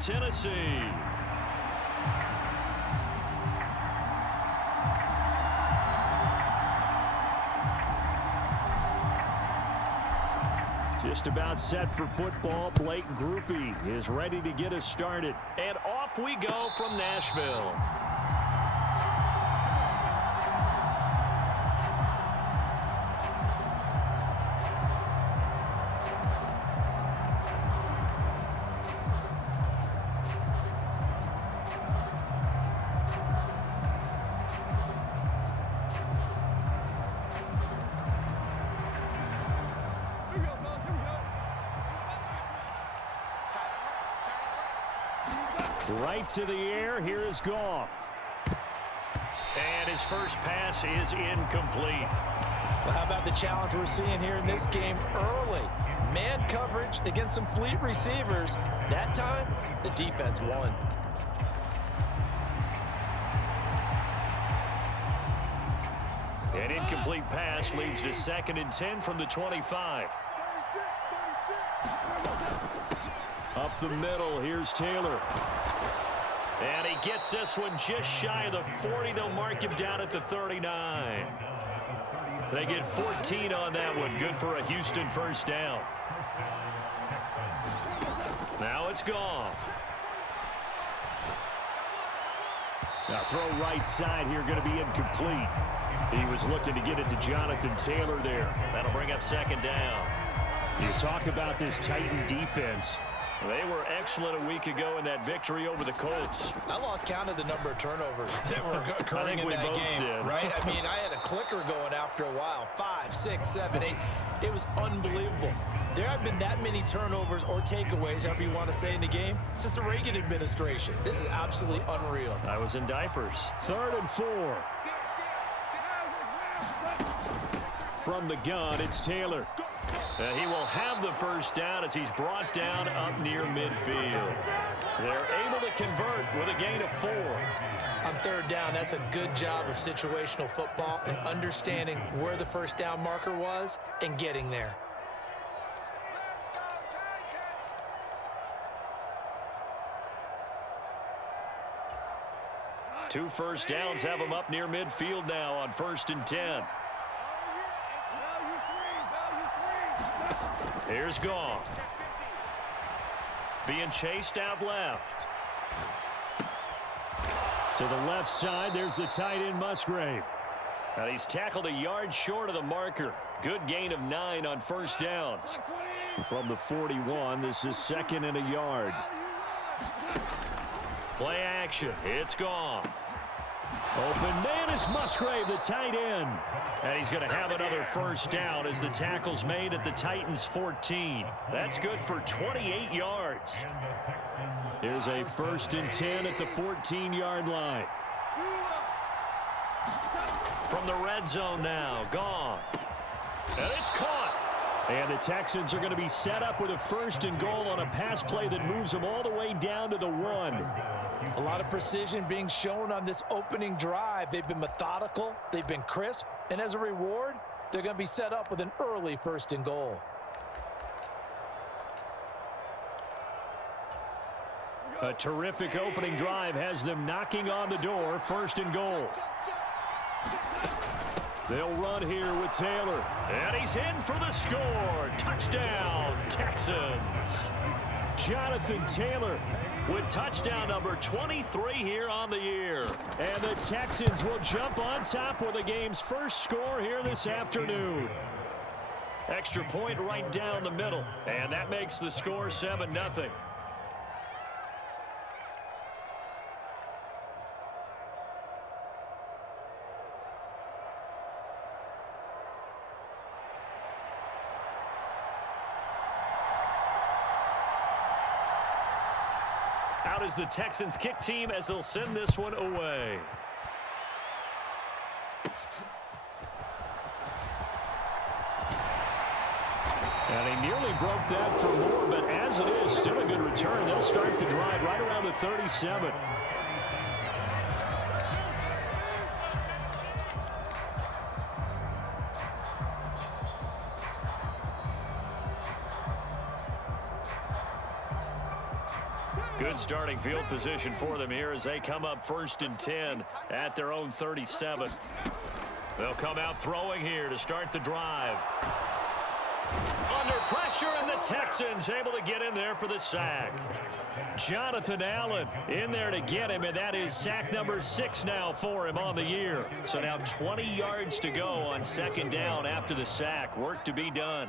Tennessee. Just about set for football. Blake Groupie is ready to get us started. And off we go from Nashville. Right to the air. Here is Goff. And his first pass is incomplete. Well, how about the challenge we're seeing here in this game early? Man coverage against some fleet receivers. That time, the defense won. An incomplete pass leads to 2nd and 10 from the 25. Up the middle, here's Taylor. And he gets this one just shy of the 40. They'll mark him down at the 39. They get 14 on that one. Good for a Houston first down. Now it's gone. Now throw right side here, going to be incomplete. He was looking to get it to Jonathan Taylor there. That'll bring up 2nd down. You talk about this Titan defense. They were excellent a week ago in that victory over the Colts. I lost count of the number of turnovers that were occurring in that game, right? I mean, I had a clicker going after a while. 5, 6, 7, 8. It was unbelievable. There have been that many turnovers or takeaways, however you want to say, in the game since the Reagan administration. This is absolutely unreal. I was in diapers. 3rd and 4. From the gun, it's Taylor. He will have the first down as he's brought down up near midfield. They're able to convert with a gain of 4. On 3rd down, that's a good job of situational football and understanding where the first down marker was and getting there. Two first downs have them up near midfield now on 1st and 10. Here's Goff. Being chased out left. To the left side, there's the tight end Musgrave. And he's tackled a yard short of the marker. Good gain of 9 on 1st down. From the 41, this is 2nd and a yard. Play action. It's Goff. Open man is Musgrave, the tight end. And he's going to have another first down as the tackle's made at the Titans' 14. That's good for 28 yards. Here's a 1st and 10 at the 14-yard line. From the red zone now, Goff. And it's caught. And the Texans are going to be set up with a 1st and goal on a pass play that moves them all the way down to the 1. A lot of precision being shown on this opening drive. They've been methodical, they've been crisp, and as a reward, they're going to be set up with an early 1st and goal. A terrific opening drive has them knocking on the door. 1st and goal. They'll run here with Taylor. And he's in for the score. Touchdown, Texans. Jonathan Taylor with touchdown number 23 here on the year. And the Texans will jump on top with the game's first score here this afternoon. Extra point right down the middle. And that makes the score 7-0. Out is the Texans kick team as they'll send this one away. And he nearly broke that for more, but as it is, still a good return. They'll start the drive right around the 37. Good starting field position for them here as they come up 1st and 10 at their own 37. They'll come out throwing here to start the drive. Under pressure, and the Texans able to get in there for the sack. Jonathan Allen in there to get him, and that is sack number 6 now for him on the year. So now 20 yards to go on 2nd down after the sack. Work to be done.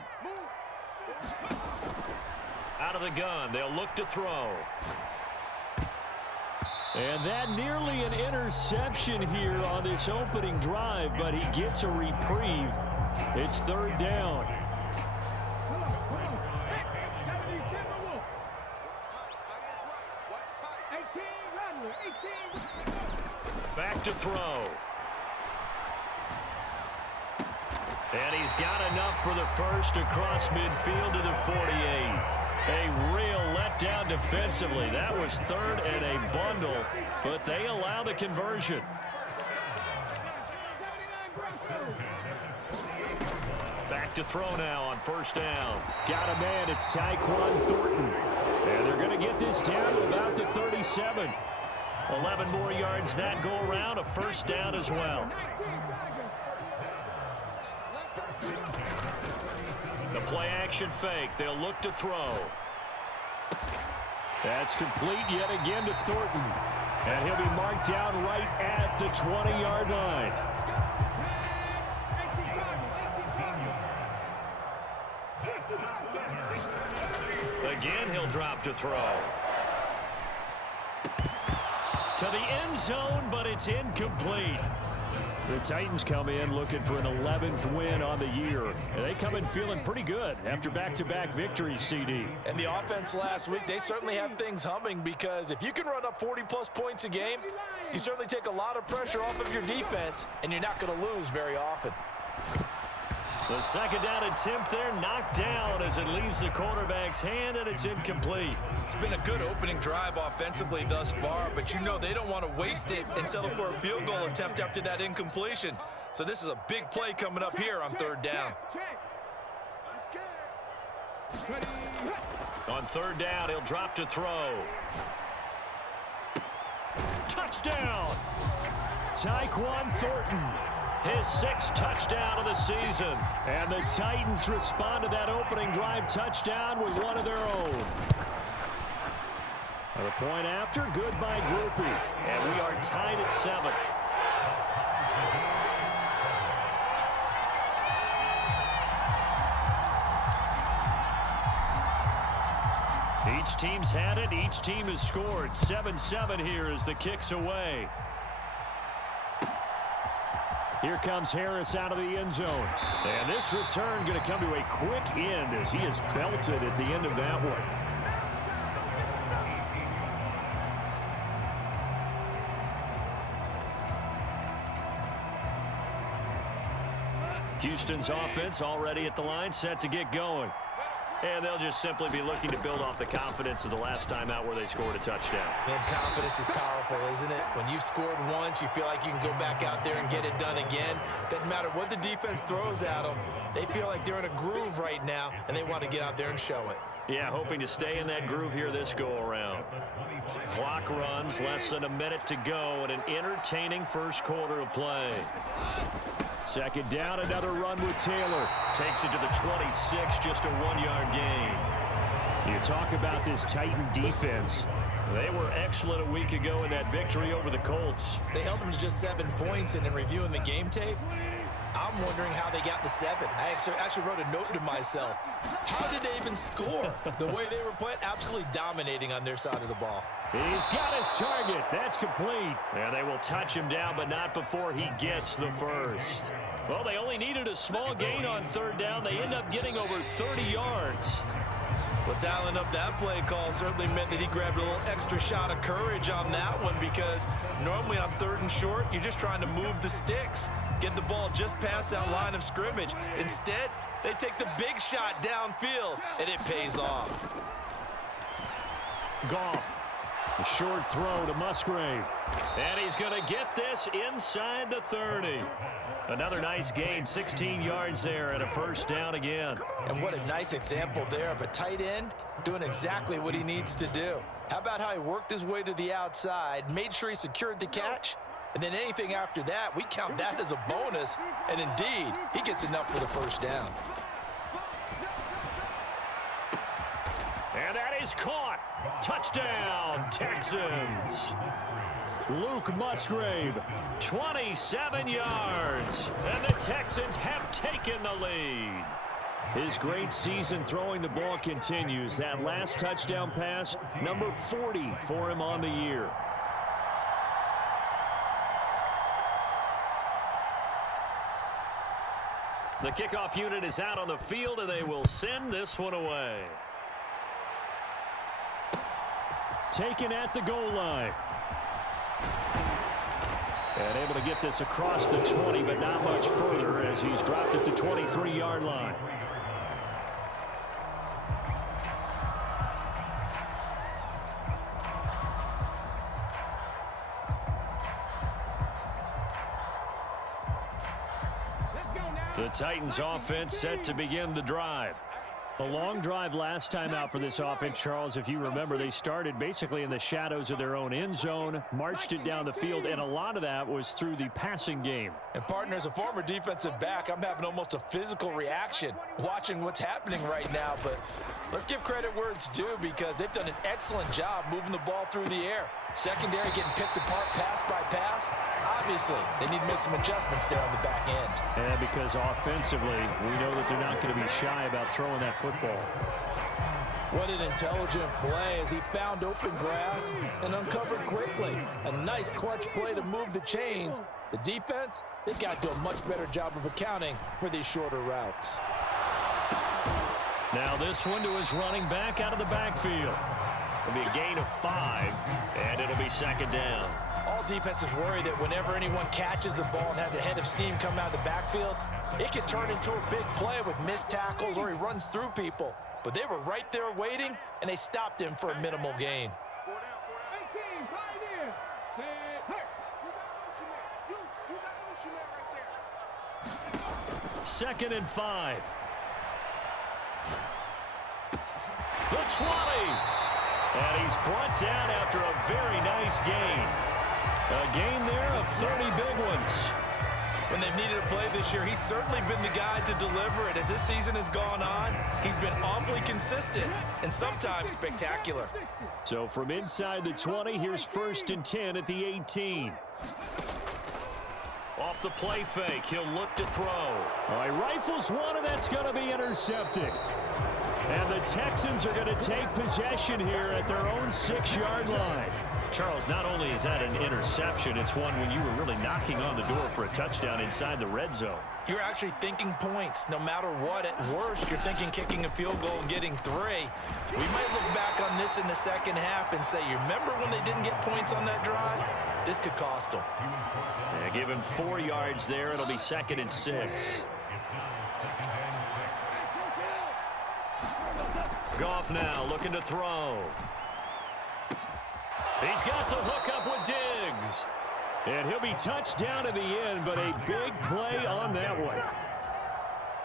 Out of the gun, they'll look to throw. And that nearly an interception here on this opening drive, but he gets a reprieve. It's 3rd down. Back to throw. And he's got enough for the first across midfield to the 48. A real letdown defensively. That was 3rd and a bundle, but they allow the conversion. Back to throw now on 1st down. Got a man. It's Tyquan Thornton. And they're going to get this down to about the 37. 11 more yards that go around. A 1st down as well. The play action fake. They'll look to throw. That's complete yet again to Thornton. And he'll be marked down right at the 20-yard line. Again, he'll drop to throw. To the end zone, but it's incomplete. The Titans come in looking for an 11th win on the year. They come in feeling pretty good after back-to-back victories, CD. And the offense last week, they certainly have things humming, because if you can run up 40-plus points a game, you certainly take a lot of pressure off of your defense, and you're not going to lose very often. The 2nd down attempt there knocked down as it leaves the quarterback's hand, and it's incomplete. It's been a good opening drive offensively thus far, but you know they don't want to waste it and settle for a field goal attempt after that incompletion. So this is a big play coming up here on 3rd down. On 3rd down, he'll drop to throw. Touchdown! Tyquan Thornton. His 6th touchdown of the season. And the Titans respond to that opening drive touchdown with one of their own. And a point after, good by Groupie. And we are tied at 7. Each team's had it. Each team has scored. 7-7 here as the kick's away. Here comes Harris out of the end zone. And this return going to come to a quick end as he is belted at the end of that one. Houston's offense already at the line, set to get going. And they'll just simply be looking to build off the confidence of the last time out where they scored a touchdown. Man, confidence is powerful, isn't it? When you've scored once, you feel like you can go back out there and get it done again. Doesn't matter what the defense throws at them. They feel like they're in a groove right now, and they want to get out there and show it. Yeah, hoping to stay in that groove here this go-around. Clock runs, less than a minute to go, and an entertaining first quarter of play. 2nd down, another run with Taylor. Takes it to the 26, just a 1-yard gain. You talk about this Titan defense. They were excellent a week ago in that victory over the Colts. They held them to just 7 points, and in reviewing the game tape, I'm wondering how they got the 7. I actually wrote a note to myself. How did they even score? The way they were playing, absolutely dominating on their side of the ball. He's got his target. That's complete. And they will touch him down, but not before he gets the first. Well, they only needed a small gain on 3rd down. They end up getting over 30 yards. Well, dialing up that play call certainly meant that he grabbed a little extra shot of courage on that one, because normally on 3rd and short, you're just trying to move the sticks, get the ball just past that line of scrimmage. Instead, they take the big shot downfield, and it pays off. Goff. A short throw to Musgrave. And he's going to get this inside the 30. Another nice gain, 16 yards there, and a 1st down again. And what a nice example there of a tight end doing exactly what he needs to do. How about how he worked his way to the outside, made sure he secured the catch, and then anything after that, we count that as a bonus. And indeed, he gets enough for the first down. And that is caught. Touchdown, Texans. Luke Musgrave, 27 yards. And the Texans have taken the lead. His great season throwing the ball continues. That last touchdown pass, number 40 for him on the year. The kickoff unit is out on the field, and they will send this one away. Taken at the goal line. And able to get this across the 20, but not much further as he's dropped at the 23-yard line. The Titans offense set to begin the drive. A long drive last time out for this offense, Charles. If you remember, they started basically in the shadows of their own end zone, marched it down the field, and a lot of that was through the passing game. And, partner, as a former defensive back, I'm having almost a physical reaction watching what's happening right now. But let's give credit where it's due because they've done an excellent job moving the ball through the air. Secondary getting picked apart pass by pass. Obviously, they need to make some adjustments there on the back end. And because offensively, we know that they're not going to be shy about throwing that football. What an intelligent play as he found open grass and uncovered quickly. A nice clutch play to move the chains. The defense, they've got to do a much better job of accounting for these shorter routes. Now this one to his running back out of the backfield. It'll be a gain of 5, and it'll be second down. All defenses worry that whenever anyone catches the ball and has a head of steam come out of the backfield, it can turn into a big play with missed tackles or he runs through people. But they were right there waiting, and they stopped him for a minimal gain. Second and 5. The 20. And he's brought down after a very nice gain. A gain there of 30 big ones. When they've needed a play this year, he's certainly been the guy to deliver it. As this season has gone on, he's been awfully consistent and sometimes spectacular. So from inside the 20, here's 1st and 10 at the 18. Off the play fake, he'll look to throw. All right, rifles one, and that's going to be intercepted. And the Texans are going to take possession here at their own 6-yard line. Charles, not only is that an interception, it's one when you were really knocking on the door for a touchdown inside the red zone. You're actually thinking points. No matter what, at worst, you're thinking kicking a field goal and getting 3. We might look back on this in the second half and say, you remember when they didn't get points on that drive? This could cost them. Yeah, give him 4 yards there. It'll be 2nd and 6. Goff now looking to throw. He's got the hook up with Diggs. And he'll be touched down in the end, but a big play on that one.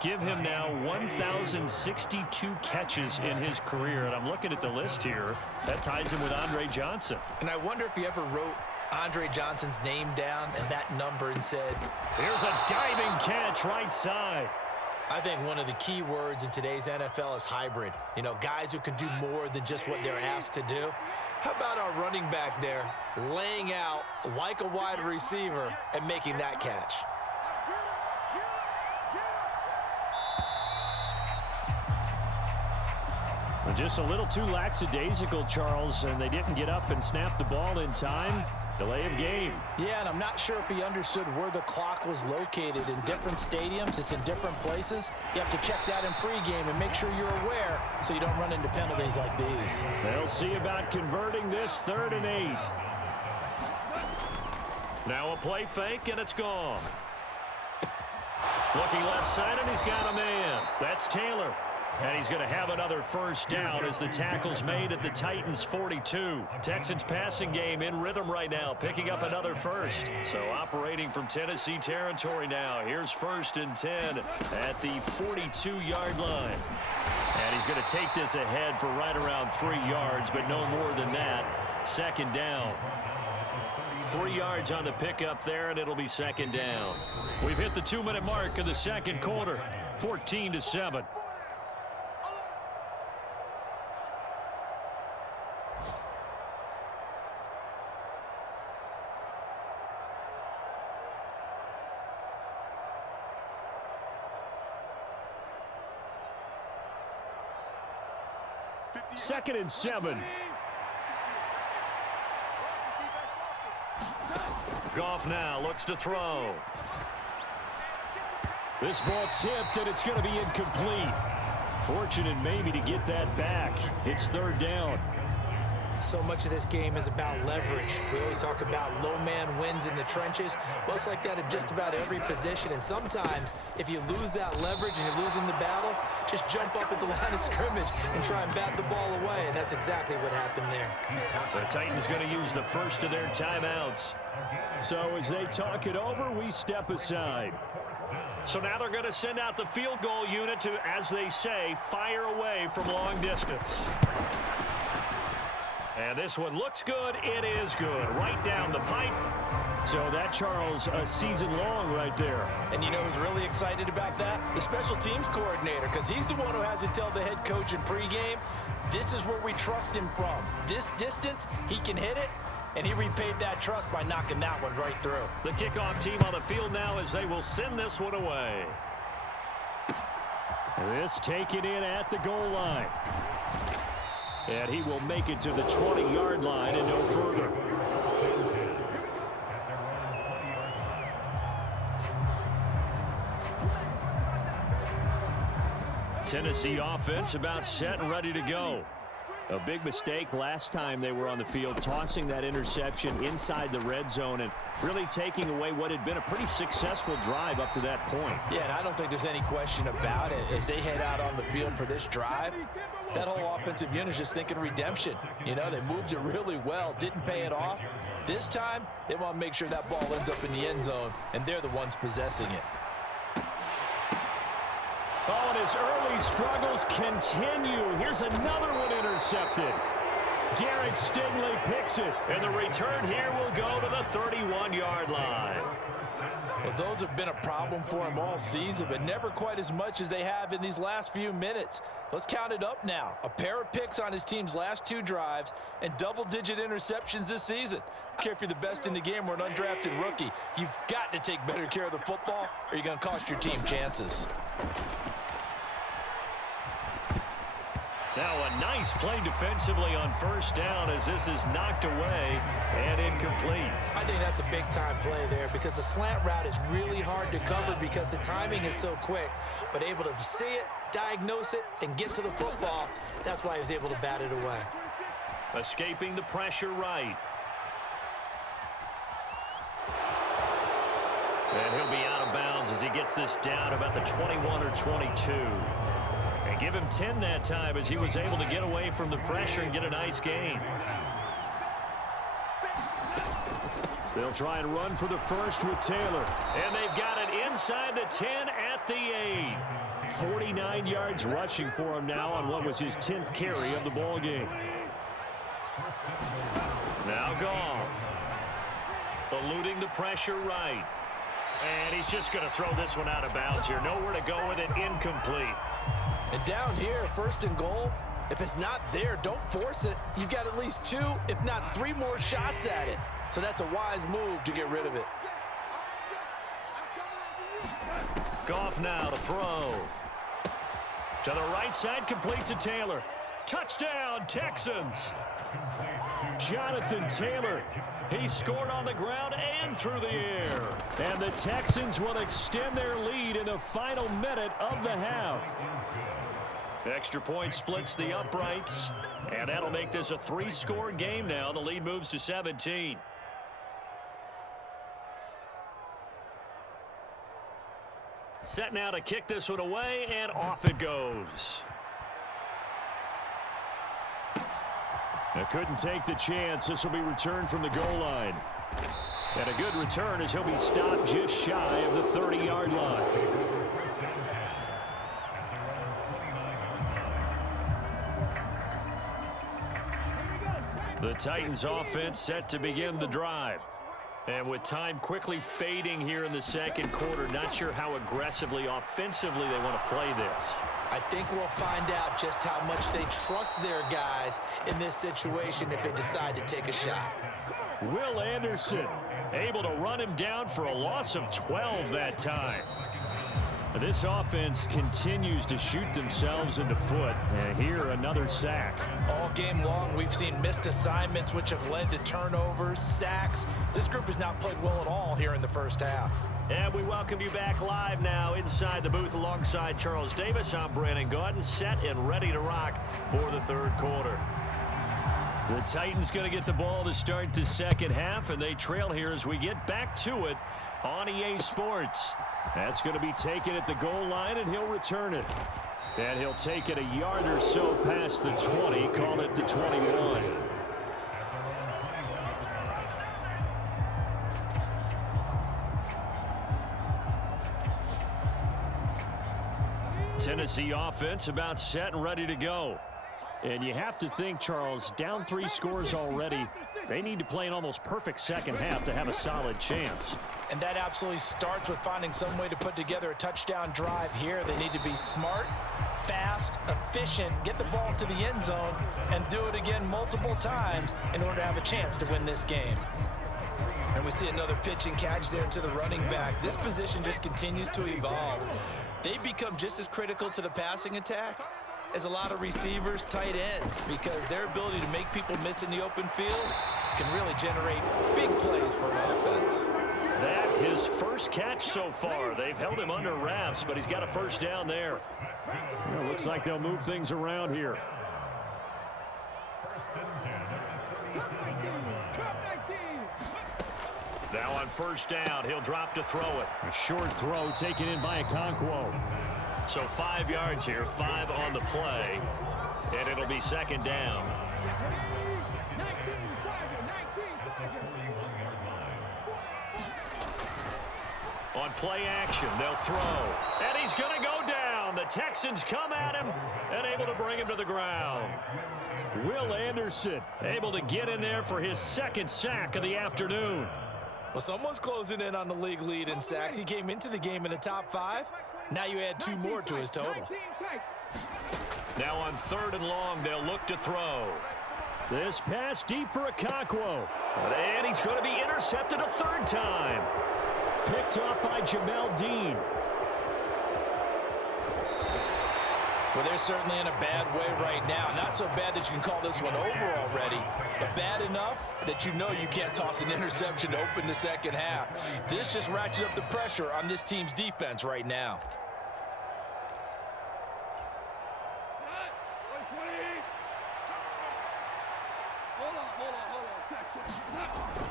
Give him now 1,062 catches in his career. And I'm looking at the list here. That ties him with Andre Johnson. And I wonder if he ever wrote Andre Johnson's name down and that number and said, here's a diving catch right side. I think one of the key words in today's NFL is hybrid. You know, guys who can do more than just what they're asked to do. How about our running back there laying out like a wide receiver and making that catch? Just a little too lackadaisical, Charles, and they didn't get up and snap the ball in time. Delay of game. Yeah, and I'm not sure if he understood where the clock was located. In different stadiums, it's in different places. You have to check that in pregame and make sure you're aware so you don't run into penalties like these. They'll see about converting this 3rd and 8. Now a play fake, and it's gone. Looking left side, and he's got a man. That's Taylor. And he's going to have another first down as the tackle's made at the Titans' 42. Texans passing game in rhythm right now, picking up another first. So operating from Tennessee territory now. Here's 1st and 10 at the 42-yard line. And he's going to take this ahead for right around 3 yards, but no more than that. Second down. 3 yards on the pickup there, and it'll be second down. We've hit the 2-minute mark of the second quarter. 14-7. Second and 7. Goff now looks to throw. This ball tipped, and it's going to be incomplete. Fortunate maybe to get that back. It's third down. So much of this game is about leverage. We always talk about low man wins in the trenches. Well, it's like that in just about every position. And sometimes, if you lose that leverage and you're losing the battle, just jump up at the line of scrimmage and try and bat the ball away. And that's exactly what happened there. The Titans going to use the first of their timeouts. So as they talk it over, we step aside. So now they're going to send out the field goal unit to, as they say, fire away from long distance. And this one looks good. It is good. Right down the pipe. So that, Charles, a season long right there. And you know who's really excited about that? The special teams coordinator, because he's the one who has to tell the head coach in pregame, this is where we trust him from. This distance, he can hit it, and he repaid that trust by knocking that one right through. The kickoff team on the field now as they will send this one away. This taken in at the goal line. And he will make it to the 20-yard line and no further. Tennessee offense about set and ready to go. A big mistake last time they were on the field, tossing that interception inside the red zone and really taking away what had been a pretty successful drive up to that point. Yeah, and I don't think there's any question about it. As they head out on the field for this drive, that whole offensive unit is just thinking redemption. You know, they moved it really well, didn't pay it off. This time, they want to make sure that ball ends up in the end zone, and they're the ones possessing it. Oh, and his early struggles continue. Here's another one intercepted. Derek Stingley picks it, and the return here will go to the 31-yard line. Well, those have been a problem for him all season, but never quite as much as they have in these last few minutes. Let's count it up now. A pair of picks on his team's last 2 drives and double-digit interceptions this season. I don't care if you're the best in the game or an undrafted rookie. You've got to take better care of the football or you're going to cost your team chances. Now a nice play defensively on first down as this is knocked away and incomplete. I think that's a big-time play there because the slant route is really hard to cover because the timing is so quick. But able to see it, diagnose it, and get to the football, that's why he was able to bat it away. Escaping the pressure right. And he'll be out of bounds as he gets this down about the 21 or 22. And give him 10 that time as he was able to get away from the pressure and get a nice gain. They'll try and run for the first with Taylor. And they've got it inside the 10 at the 8. 49 yards rushing for him now on what was his 10th carry of the ball game. Now Goff. Eluding the pressure right. And he's just going to throw this one out of bounds here. Nowhere to go with it. Incomplete. And down here, first and goal, if it's not there, don't force it. You've got at least 2, if not 3 more shots at it. So that's a wise move to get rid of it. Goff now to throw. To the right side, complete to Taylor. Touchdown, Texans. Jonathan Taylor. He scored on the ground and through the air. And the Texans will extend their lead in the final minute of the half. Extra point splits the uprights. And that'll make this a 3-score game now. The lead moves to 17. Set now to kick this one away, and off it goes. Now couldn't take the chance. This will be returned from the goal line. And a good return as he'll be stopped just shy of the 30-yard line. The Titans offense set to begin the drive. And with time quickly fading here in the second quarter, not sure how aggressively, offensively they want to play this. I think we'll find out just how much they trust their guys in this situation if they decide to take a shot. Will Anderson able to run him down for a loss of 12 that time. This offense continues to shoot themselves in the foot. And here, another sack. All game long, we've seen missed assignments, which have led to turnovers, sacks. This group has not played well at all here in the first half. And we welcome you back live now inside the booth alongside Charles Davis. I'm Brandon Gaudin, set and ready to rock for the third quarter. The Titans going to get the ball to start the second half, and they trail here as we get back to it on EA Sports. That's going to be taken at the goal line, and he'll return it. And he'll take it a yard or so past the 20, call it the 21. Tennessee offense about set and ready to go. And you have to think, Charles, down 3 scores already. They need to play an almost perfect second half to have a solid chance. And that absolutely starts with finding some way to put together a touchdown drive here. They need to be smart, fast, efficient, get the ball to the end zone, and do it again multiple times in order to have a chance to win this game. And we see another pitch and catch there to the running back. This position just continues to evolve. They become just as critical to the passing attack as a lot of receivers, tight ends, because their ability to make people miss in the open field can really generate big plays for an offense. That his first catch so far. They've held him under wraps, but he's got a first down there. Well, looks like they'll move things around here. Now on first down, he'll drop to throw it. A short throw taken in by Okonkwo. So 5 yards here, 5 on the play, and it'll be second down. On play action, they'll throw, and he's going to go down. The Texans come at him and able to bring him to the ground. Will Anderson able to get in there for his second sack of the afternoon. Well, someone's closing in on the league lead in sacks. He came into the game in the top 5. Now you add 2 more to his total. Now on third and long, they'll look to throw. This pass deep for Okonkwo. And he's going to be intercepted a third time. Picked up by Jamel Dean. Well, they're certainly in a bad way right now. Not so bad that you can call this one over already, but bad enough that you know you can't toss an interception to open the second half. This just ratchets up the pressure on this team's defense right now.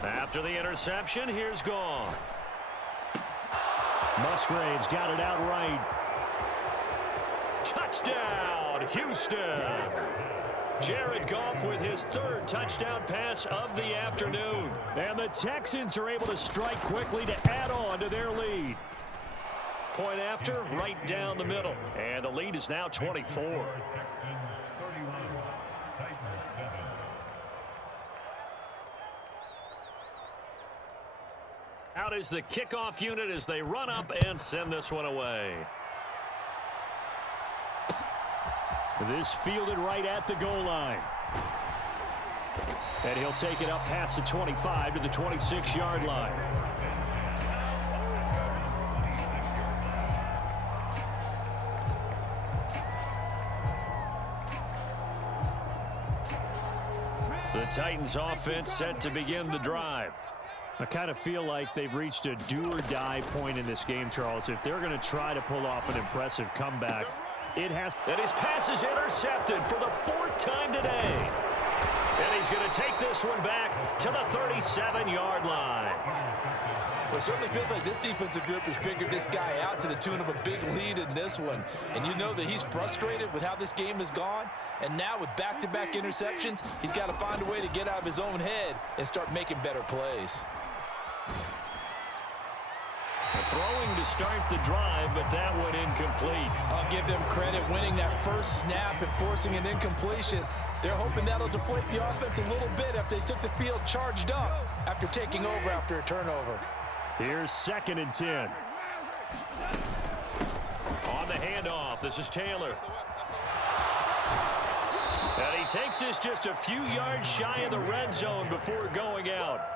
After the interception, here's Goff. Musgrave's got it outright. Touchdown, Houston. Jared Goff with his 3rd touchdown pass of the afternoon. And the Texans are able to strike quickly to add on to their lead. Point after, right down the middle. And the lead is now 24. Out is the kickoff unit as they run up and send this one away. This fielded right at the goal line. And he'll take it up past the 25 to the 26-yard line. The Titans offense set to begin the drive. I kind of feel like they've reached a do-or-die point in this game, Charles. If they're going to try to pull off an impressive comeback, it has. And his pass is intercepted for the 4th time today. And he's going to take this one back to the 37-yard line. Well, it certainly feels like this defensive group has figured this guy out to the tune of a big lead in this one. And you know that he's frustrated with how this game has gone. And now with back-to-back interceptions, he's got to find a way to get out of his own head and start making better plays. Throwing to start the drive, but that one incomplete. I'll give them credit winning that first snap and forcing an incompletion. They're hoping that'll deflate the offense a little bit after they took the field charged up after taking over after a turnover. Here's 2nd and 10. On the handoff, this is Taylor. And he takes this just a few yards shy of the red zone before going out.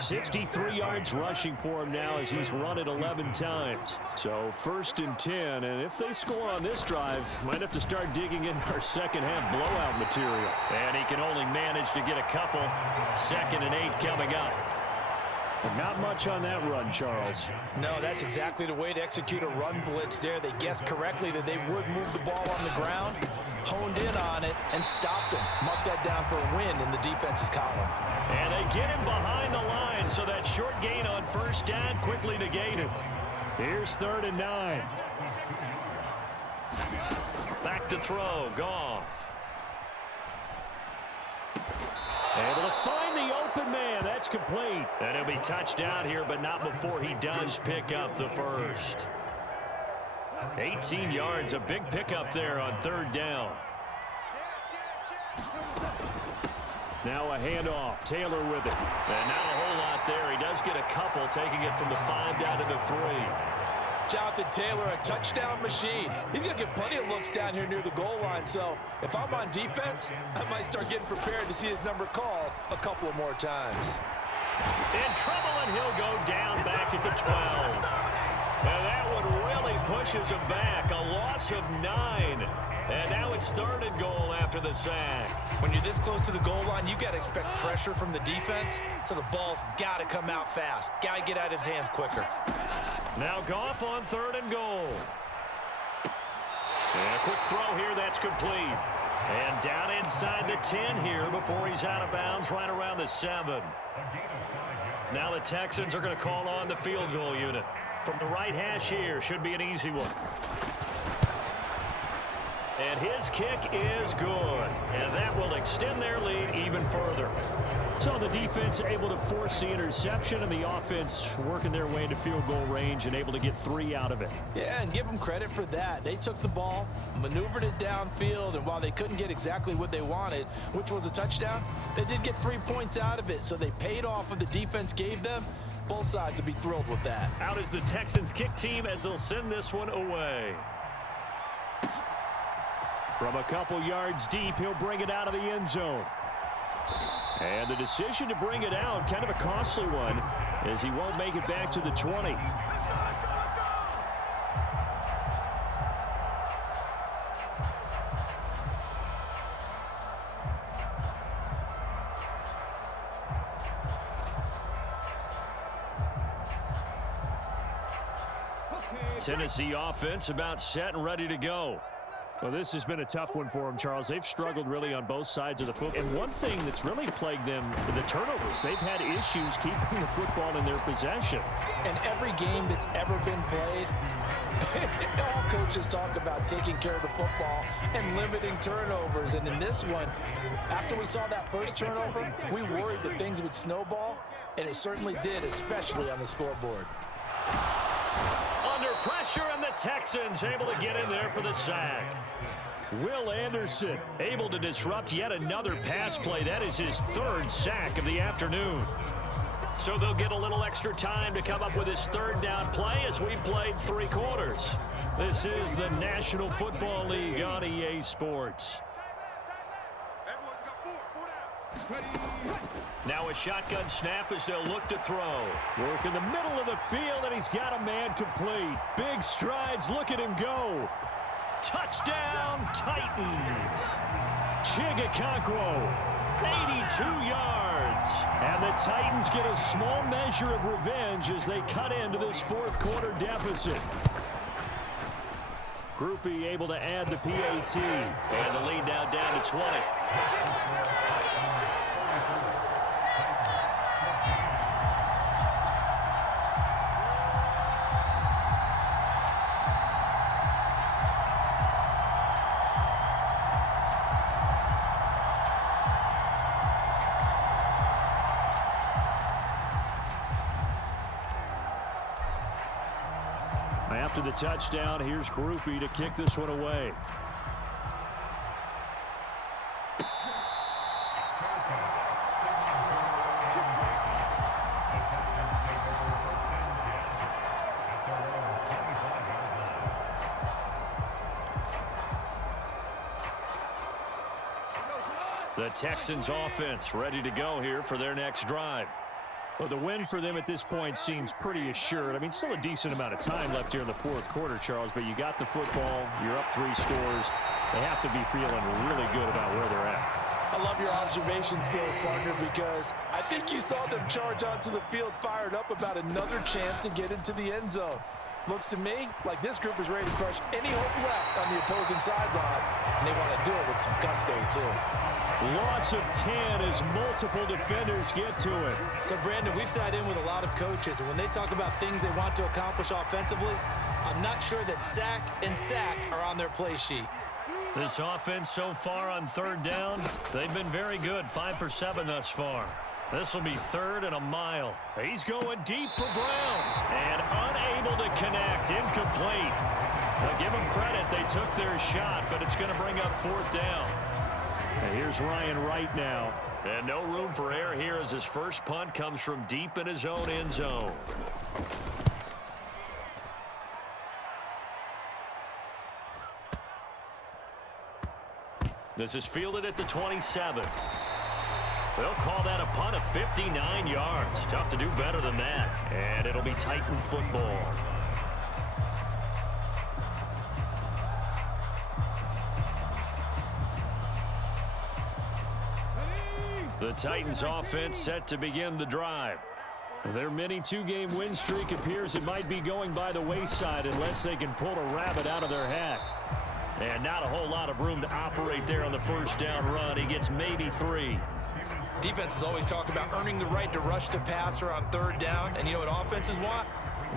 63 yards rushing for him now as he's run it 11 times. So 1st and 10, and if they score on this drive, might have to start digging in our second-half blowout material. And he can only manage to get a couple. 2nd and 8 coming up. Not much on that run, Charles. No, that's exactly the way to execute a run blitz there. They guessed correctly that they would move the ball on the ground, honed in on it, and stopped him. Marked that down for a win in the defense's column. And they get him behind the line, so that short gain on 1st down quickly negated. Here's 3rd and 9. Back to throw, Goff. Able to find the open man. That's complete. And he'll be touched down here, but not before he does pick up the 1st. 18 yards, a big pickup there on 3rd down. Now a handoff. Taylor with it. And not a whole lot there. He does get a couple, taking it from the 5 down to the 3. Jonathan Taylor, a touchdown machine. He's going to get plenty of looks down here near the goal line. So if I'm on defense, I might start getting prepared to see his number called a couple of more times. In trouble, and he'll go down back at the 12. And that one really pushes him back. A loss of 9. And now it's 3rd and goal after the sack. When you're this close to the goal line, you got to expect pressure from the defense. So the ball's got to come out fast. Got to get out of his hands quicker. Now Goff on 3rd and goal. And a quick throw here, that's complete. And down inside the 10 here before he's out of bounds right around the 7. Now the Texans are going to call on the field goal unit. From the right hash here, should be an easy one. And his kick is good. And that will extend their lead even further. So the defense able to force the interception, and the offense working their way into field goal range and able to get 3 out of it. Yeah, and give them credit for that. They took the ball, maneuvered it downfield, and while they couldn't get exactly what they wanted, which was a touchdown, they did get 3 points out of it. So they paid off what the defense gave them. Both sides will be thrilled with that. Out is the Texans kick team as they'll send this one away. From a couple yards deep, he'll bring it out of the end zone. And the decision to bring it out, kind of a costly one, as he won't make it back to the 20. Tennessee offense about set and ready to go. Well, this has been a tough one for them, Charles. They've struggled really on both sides of the football. And one thing that's really plagued them, the turnovers. They've had issues keeping the football in their possession. And every game that's ever been played, all coaches talk about taking care of the football and limiting turnovers. And in this one, after we saw that first turnover, we worried that things would snowball, and it certainly did, especially on the scoreboard. Under pressure, and the Texans able to get in there for the sack. Will Anderson able to disrupt yet another pass play. That is his 3rd sack of the afternoon. So they'll get a little extra time to come up with his 3rd down play as we played 3 quarters. This is the National Football League on EA Sports. Now a shotgun snap as they'll look to throw. Work in the middle of the field, and he's got a man complete. Big strides. Look at him go. Touchdown, Titans. Chigakonkwo, 82 yards. And the Titans get a small measure of revenge as they cut into this 4th quarter deficit. Groupie able to add the PAT. And the lead now down to 20. After the touchdown, here's Groupie to kick this one away. The Texans offense ready to go here for their next drive. Well, the win for them at this point seems pretty assured. I mean, still a decent amount of time left here in the fourth quarter, Charles, but you got the football, you're up 3 scores. They have to be feeling really good about where they're at. I love your observation skills, partner, because I think you saw them charge onto the field fired up about another chance to get into the end zone. Looks to me like this group is ready to crush any hope left on the opposing sideline, and they want to do it with some gusto, too. Loss of 10 as multiple defenders get to it. So, Brandon, we sat in with a lot of coaches, and when they talk about things they want to accomplish offensively, I'm not sure that sack and sack are on their play sheet. This offense so far on 3rd down, they've been very good, 5 for 7 thus far. This will be 3rd and a mile. He's going deep for Brown, and unable to connect, incomplete. Now give them credit, they took their shot, but it's going to bring up 4th down. And here's Ryan Wright now. And no room for error here as his first punt comes from deep in his own end zone. This is fielded at the 27. They'll call that a punt of 59 yards. Tough to do better than that. And it'll be Titan football. The Titans offense set to begin the drive. Their mini 2-game win streak appears it might be going by the wayside unless they can pull a rabbit out of their hat. And not a whole lot of room to operate there on the first down run. He gets maybe 3. Defenses always talk about earning the right to rush the passer on 3rd down. And you know what offenses want?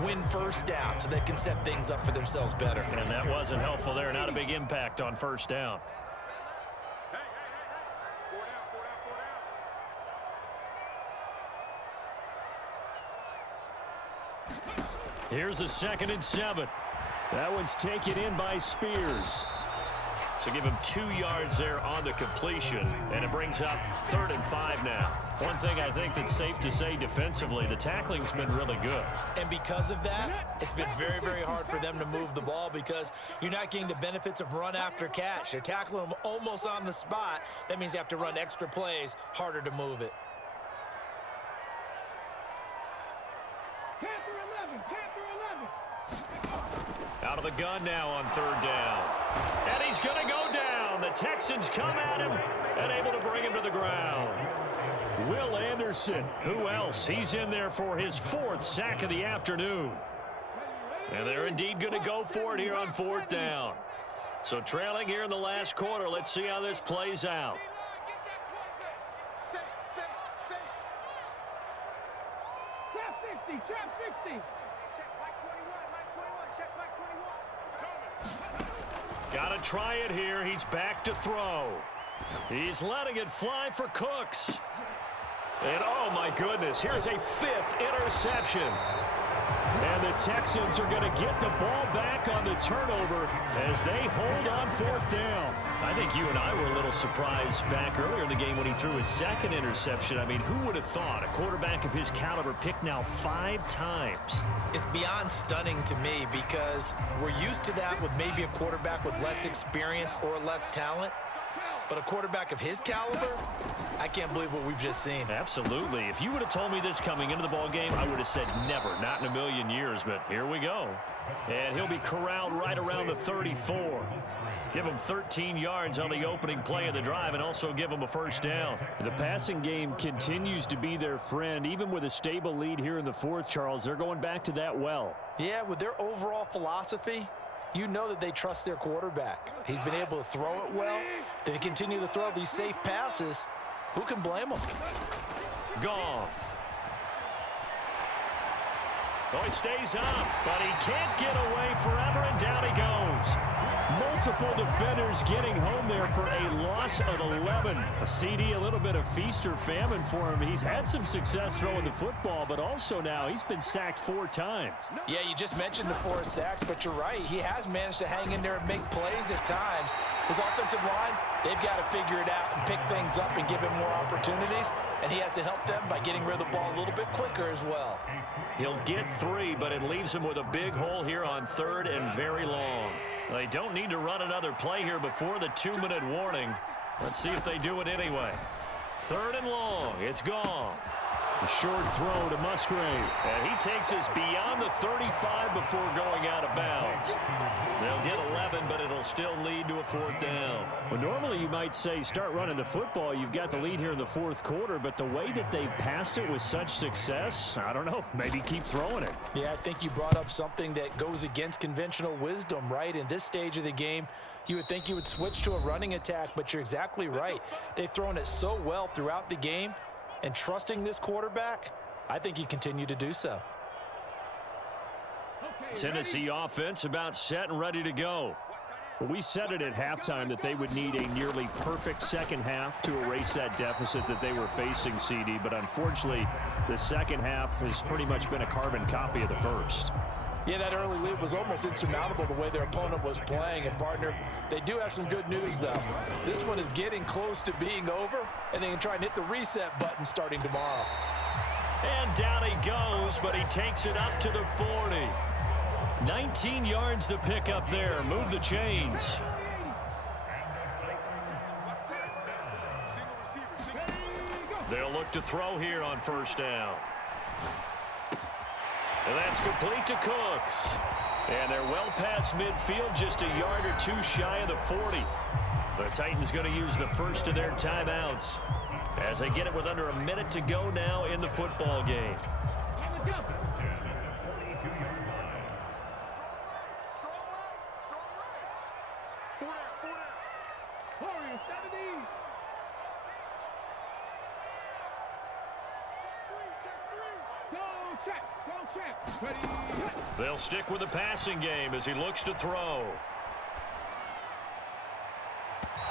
Win 1st down so they can set things up for themselves better. And that wasn't helpful there. Not a big impact on 1st down. Here's a 2nd and 7. That one's taken in by Spears. So give him 2 yards there on the completion, and it brings up 3rd and 5 now. One thing I think that's safe to say defensively, the tackling's been really good. And because of that, it's been very, very hard for them to move the ball because you're not getting the benefits of run after catch. They're tackling them almost on the spot. That means you have to run extra plays, harder to move it. Out of the gun now on 3rd down. And he's going to go down. The Texans come at him and able to bring him to the ground. Will Anderson, who else? He's in there for his 4th sack of the afternoon. And they're indeed going to go for it here on 4th down. So trailing here in the last quarter, let's see how this plays out. Got to try it here. He's back to throw. He's letting it fly for Cooks. And oh my goodness, here's a 5th interception. And the Texans are going to get the ball back on the turnover as they hold on 4th down. I think you and I were a little surprised back earlier in the game when he threw his 2nd interception. I mean, who would have thought a quarterback of his caliber picked now 5 times? It's beyond stunning to me because we're used to that with maybe a quarterback with less experience or less talent. But a quarterback of his caliber, I can't believe what we've just seen. Absolutely. If you would have told me this coming into the ball game, I would have said never, not in a million years. But here we go. And he'll be corralled right around the 34. Give him 13 yards on the opening play of the drive and also give him a 1st down. The passing game continues to be their friend. Even with a stable lead here in the 4th, Charles, they're going back to that well. Yeah, with their overall philosophy, you know that they trust their quarterback. He's been able to throw it well. They continue to throw these safe passes. Who can blame them? Goff. Oh, he stays up, but he can't get away forever, and down he goes. Multiple defenders getting home there for a loss of 11. A CD, a little bit of feast or famine for him. He's had some success throwing the football, but also now he's been sacked 4 times. Yeah, you just mentioned the 4 sacks, but you're right. He has managed to hang in there and make plays at times. His offensive line, they've got to figure it out and pick things up and give him more opportunities, and he has to help them by getting rid of the ball a little bit quicker as well. He'll get 3, but it leaves him with a big hole here on 3rd and very long. They don't need to run another play here before the 2-minute warning. Let's see if they do it anyway. 3rd and long. It's gone. A short throw to Musgrave. And he takes us beyond the 35 before going out of bounds. They'll get 11, but it'll still lead to a 4th down. Well, normally you might say start running the football. You've got the lead here in the 4th quarter, but the way that they've passed it with such success, I don't know, maybe keep throwing it. Yeah, I think you brought up something that goes against conventional wisdom, right? In this stage of the game, you would think you would switch to a running attack, but you're exactly right. They've thrown it so well throughout the game, and trusting this quarterback, I think you continue to do so. Tennessee offense about set and ready to go. Well, we said it at halftime that they would need a nearly perfect second half to erase that deficit that they were facing, CD, but unfortunately, the second half has pretty much been a carbon copy of the first. Yeah, that early lead was almost insurmountable the way their opponent was playing. And, partner, they do have some good news, though. This one is getting close to being over, and they can try and hit the reset button starting tomorrow. And down he goes, but he takes it up to the 40. 19 yards to pick up there. Move the chains. They'll look to throw here on 1st down. And that's complete to Cooks. And they're well past midfield, just a yard or two shy of the 40. The Titans going to use the first of their timeouts as they get it with under a minute to go now in the football game. They'll stick with the passing game as he looks to throw.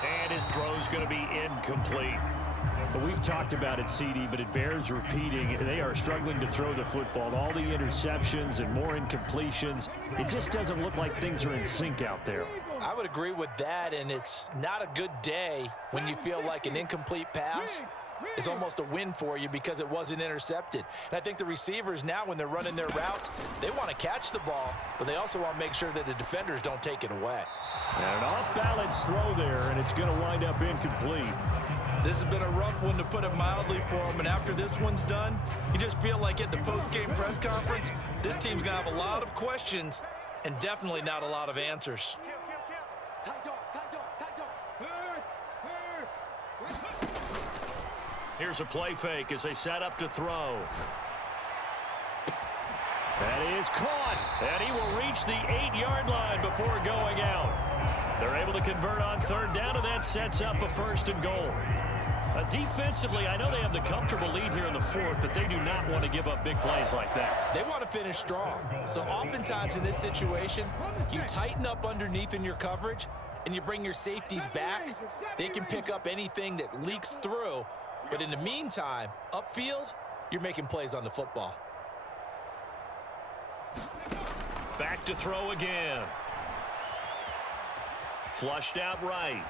And his throw's going to be incomplete. But we've talked about it, CD, but it bears repeating. They are struggling to throw the football. All the interceptions and more incompletions. It just doesn't look like things are in sync out there. I would agree with that, and it's not a good day when you feel like an incomplete pass is almost a win for you because it wasn't intercepted. And I think the receivers now, when they're running their routes, they want to catch the ball, but they also want to make sure that the defenders don't take it away. And an off-balance throw there, and it's going to wind up incomplete. This has been a rough one, to put it mildly, for them. And after this one's done, you just feel like at the post-game press conference, this team's going to have a lot of questions and definitely not a lot of answers. Here's a play fake as they set up to throw. That is caught, and he will reach the 8-yard line before going out. They're able to convert on 3rd down, and that sets up a 1st and goal. Defensively, I know they have the comfortable lead here in the 4th, but they do not want to give up big plays like that. They want to finish strong. So oftentimes in this situation, you tighten up underneath in your coverage, and you bring your safeties back. They can pick up anything that leaks through. But in the meantime, upfield, you're making plays on the football. Back to throw again. Flushed out right.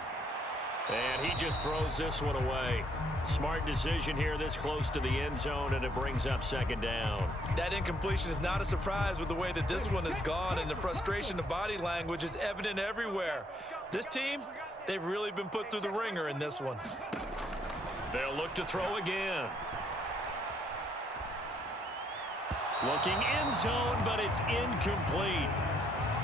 And he just throws this one away. Smart decision here this close to the end zone, and it brings up 2nd down. That incompletion is not a surprise with the way that this one has gone, and the frustration, the body language is evident everywhere. This team, they've really been put through the ringer in this one. They'll look to throw again. Looking end zone, but it's incomplete.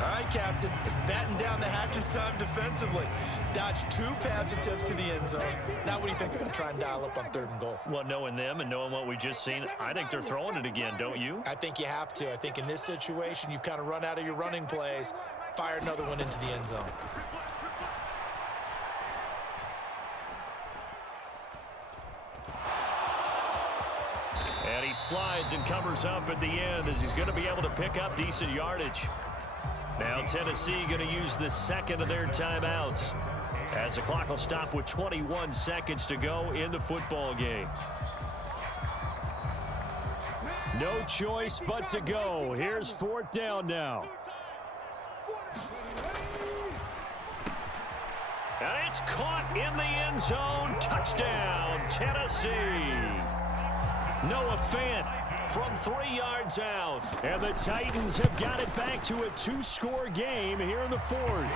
All right, Captain, it's batten down the hatches time defensively. Dodged 2 pass attempts to the end zone. Now what do you think they're going to try and dial up on 3rd and goal? Well, knowing them and knowing what we just seen, I think they're throwing it again, don't you? I think you have to. I think in this situation, you've kind of run out of your running plays. Fire another one into the end zone. And he slides and covers up at the end as he's going to be able to pick up decent yardage. Now Tennessee going to use the 2nd of their timeouts as the clock will stop with 21 seconds to go in the football game. No choice but to go. Here's 4th down now. And it's caught in the end zone. Touchdown, Tennessee. Noah Fant from 3 yards out. And the Titans have got it back to a 2-score game here in the 4th.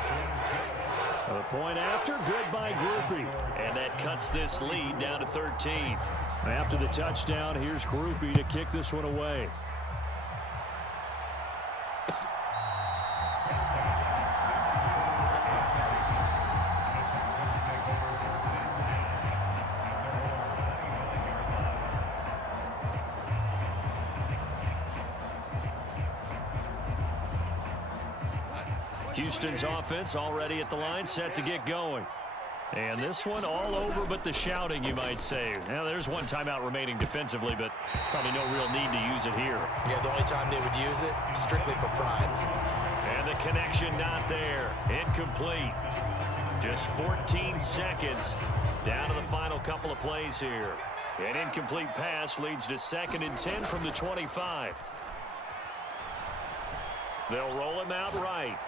The point after, good by Groupie. And that cuts this lead down to 13. After the touchdown, here's Groupie to kick this one away. Houston's offense already at the line, set to get going. And this one all over but the shouting, you might say. Now, there's one timeout remaining defensively, but probably no real need to use it here. Yeah, the only time they would use it, strictly for pride. And the connection not there. Incomplete. Just 14 seconds down to the final couple of plays here. An incomplete pass leads to 2nd and 10 from the 25. They'll roll him out right.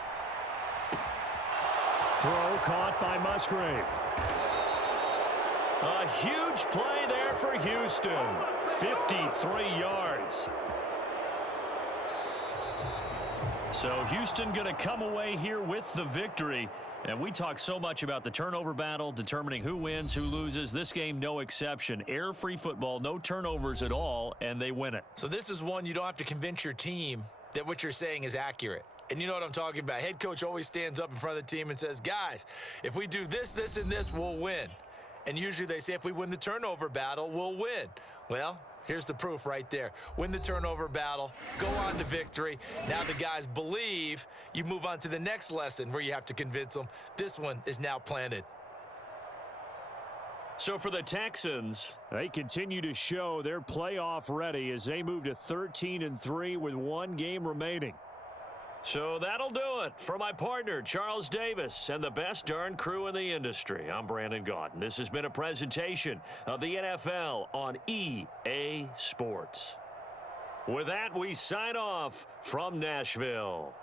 Throw caught by Musgrave. A huge play there for Houston. 53 yards. So Houston going to come away here with the victory. And we talk so much about the turnover battle, determining who wins, who loses. This game, no exception. Air-free football, no turnovers at all, and they win it. So this is one you don't have to convince your team that what you're saying is accurate. And you know what I'm talking about. Head coach always stands up in front of the team and says, guys, if we do this, this, and this, we'll win. And usually they say if we win the turnover battle, we'll win. Well, here's the proof right there. Win the turnover battle, go on to victory. Now the guys believe. You move on to the next lesson where you have to convince them. This one is now planted. So for the Texans, they continue to show they're playoff ready as they move to 13-3 with one game remaining. So that'll do it for my partner, Charles Davis, and the best darn crew in the industry. I'm Brandon Gaudin. This has been a presentation of the NFL on EA Sports. With that, we sign off from Nashville.